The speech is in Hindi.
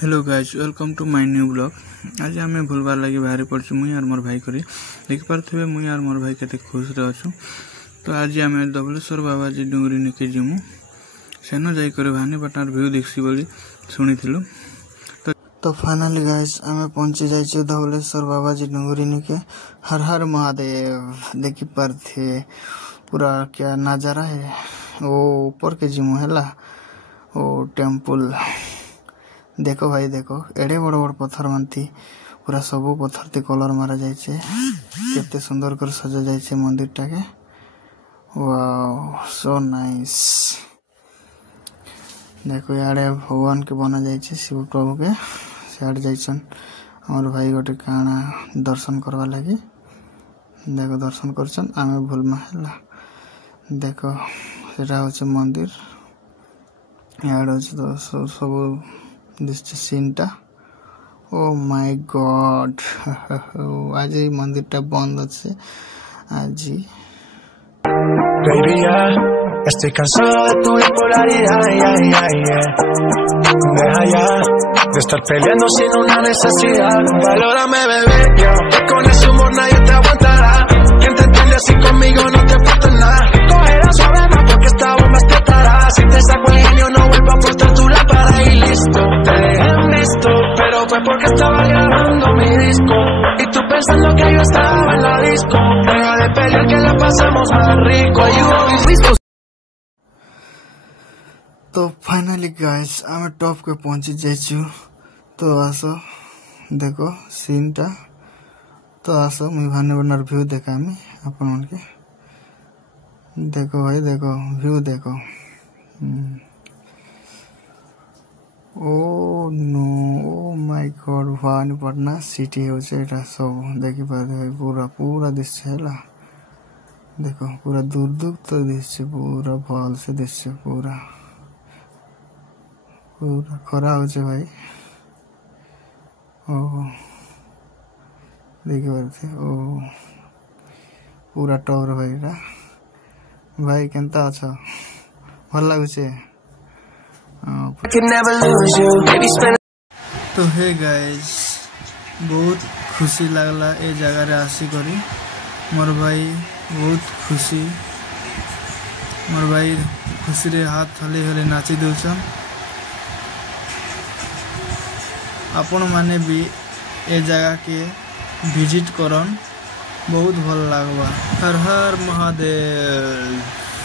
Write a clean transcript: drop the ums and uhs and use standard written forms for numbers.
Hello guys welcome to my new blog. आज आम भूलबार लगी बाहरी पड़े मुई और मोर भाई करी देख पारे मुई और मोर भाई केते खुश रे अच्छु। तो आज आम धवलेश्वर बाबाजी डुंगरी निके जिमु सेन जाकर भानीपाटनार व्यू देखसी बोली शुणी। तो फाइनली गाइज आम पहुंची जाइए धवलेश्वर बाबाजी डुंगरी निके। हर हर महादेव देखी पारे पूरा क्या नजारा है। वो ऊपर के जिमु है ओ टेम्पल देखो भाई देखो एडे बड़ बड़ पत्थर मानती पूरा सबू पत्थर ती कलर मारा जाइए केते सुंदर कर सजा जाइए मंदिर टाके। Wow so nice. देखो याडे भगवान के बना जाइए शिव प्रभु के सियाड़े जाइछन हमर भाई गोटे काना दर्शन करवा लगी। देखो दर्शन करछन आमे भूलमा हैला। देखो सेटा होचे मंदिर याडे होचे तो सब दिस सीन टा। ओ माय गॉड आज मंदिर टा बंद अच्छे आज। Baby, ya estoy cansado de tu bipolaridad, Deja ya de estar peleando sin una necesidad. Valórame, bebé, con ese humor nadie te aguantará. Quien te entiende así conmigo no te falta nada. Cogerá suave más porque esta bomba explotará. Si te saco el genio no vuelvo a portar tu lámpara y listo. Te dejé en visto, pero fue porque estaba grabando mi disco. Y tú pensando que yo estaba en la disco. Deja de pelear que la pasamos a rico. Ayuda mis discos. तो फाइनली गाइस आम टॉप के पहुंची जाइछु। तो आसो देखो सीन टा। तो आसो मुई भानीपाटनार व्यू देखामी आपन मन के। देखो भाई देखो व्यू देखो। Oh no oh my god Bhawanipatna city होचे एटा सब देखि पारे पूरा पूरा दृश्य हैला। देखो पूरा दूर दूर तो दृश्य पूरा भल से दृश्य पूरा पूरा खरा होचे भाई। ओ देखि पारे ओ पूरा टॉप रे भाई एटा। भाई केनता अछ भल लागुचे। तो हे गाइस बहुत खुशी लगला ए जगह रे आसी करी। मोर भाई बहुत खुशी मोर भाई खुशी रे हाथ हले हले नाची दउछन। आपण माने भी ए जगह के विजिट करन बहुत भल लागबा। हर हर महादेव।